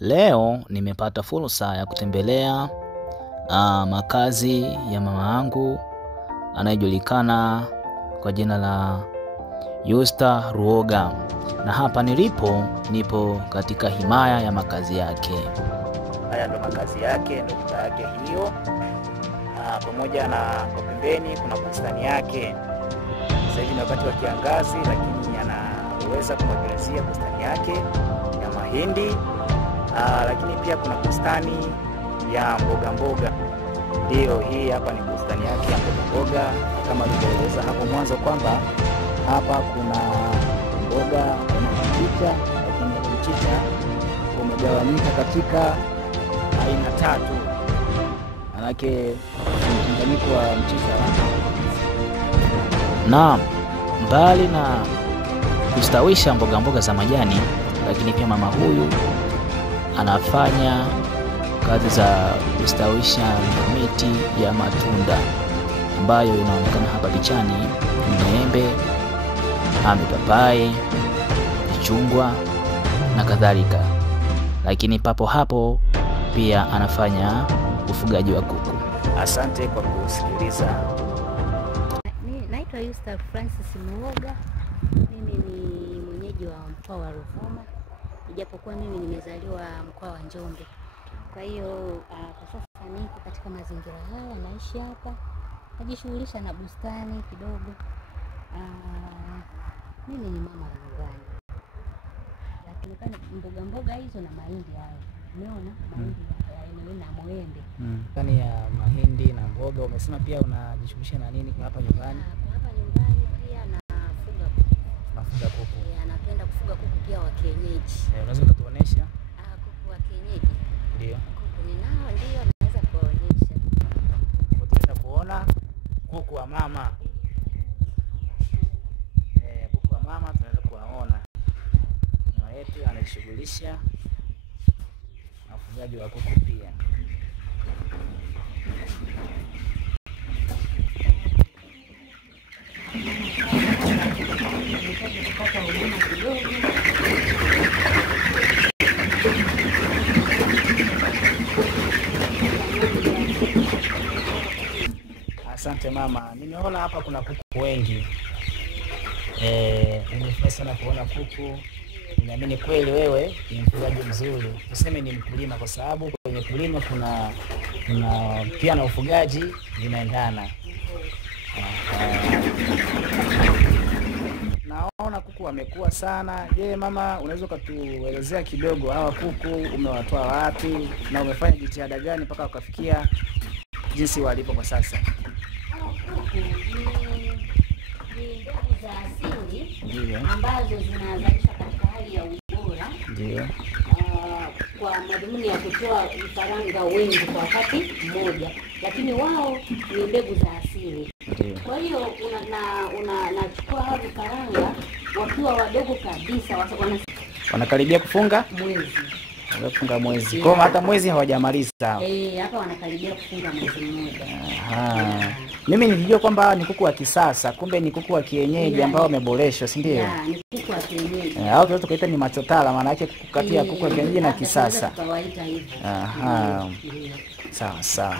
Leo nimepata fursa ya kutembelea makazi ya mama yangu anayejulikana kwa jina la Yusta Ruoga, na hapa nipo katika himaya ya makazi yake. Haya ndo makazi yake, ndo nyumba yake hiyo, pamoja na kwa pembeni kuna bustani yake. Sasa hivi ni wakati wa kiangazi, lakini anaweza kumwagilizia bustani yake ya mahindi, lakini pia kuna bustani ya mboga. Ndio hii hapa ni bustani yake ya mboga, kama nilivyoeleza hapo mwanzo kwamba hapa kuna mboga na mchicha, lakini mchicha umegawanyika katika aina tatu. Manake mchanganyiko wa mchicha. Naam, mbali na kustawisha mboga za majani, lakini pia mama huyu anafanya kazi za kustawisha miti ya matunda ambayo inaonekana hapa pichani: maembe, mipapai, chungwa na kadhalika. Lakini papo hapo pia anafanya ufugaji wa kuku. Asante kwa kusikiliza. Naitwa Yusta Francis Ruoga. Mimi ni mwenyeji wa mkoa wa Ruvuma, ijapokuwa mimi nimezaliwa mkoa wa Njombe. Kwa hiyo kwa sasa niko katika mazingira haya, naishi hapa, najishughulisha na bustani kidogo. Mimi ni mama wa nyumbani, lakini kana mboga hizo na mahindi hayo. Umeona mahindi na mwembe. Ndani ya mahindi na mboga umesema pia unajishughulisha na nini kwa hapa nyumbani? Hapa nyumbani pia nafuga kuku. Nafuga kuku. Napenda kufuga kuku pia wa kienyeji. Unaweza kutuonesha? Kuku wa kienyeji. Ndio. Kuku ninao, ndio naweza kuonyesha. Tunataka kuona kuku wa mama. Kuku wa mama tunaweza kuwaona. Mama yetu anajishughulisha na ufugaji wa kuku pia. Asante mama. Nimeona hapa kuna kuku wengi. Nimefurahi sana kuona kuku. Ninaamini kweli wewe ni mfugaji mzuri. Tuseme ni mkulima, kwa sababu kwenye kulima kuna pia na ufugaji vinaendana. Naona kuku wamekuwa sana. Je, mama, unaweza kutuelezea kidogo hawa kuku umewatoa wapi na umefanya jitihada gani mpaka ukafikia jinsi walipo kwa sasa? Ni mbegu za asili ambazo zinazalishwa katika hali ya ubora. Ndio. Kwa madhumuni ya kutoa vifaranga wengi kwa wakati mmoja, lakini wao ni mbegu za asili. Kwa hiyo unachukua hao vifaranga wakiwa wadogo kabisa, wanakaribia kufunga mwezi. Kwa hata mwezi hawajamaliza. Hapa wanakaribia kufunga mwezi mmoja. Mimi nilijua kwamba ni kuku wa kisasa, kumbe ni kuku wa kienyeji ambao wameboreshwa, si ndio? Ni kuku wa kienyeji. Au tunaweza kuita ni machotara, maana yake kati ya kuku wa kienyeji na kisasa. Kawaita hivyo. Sawa.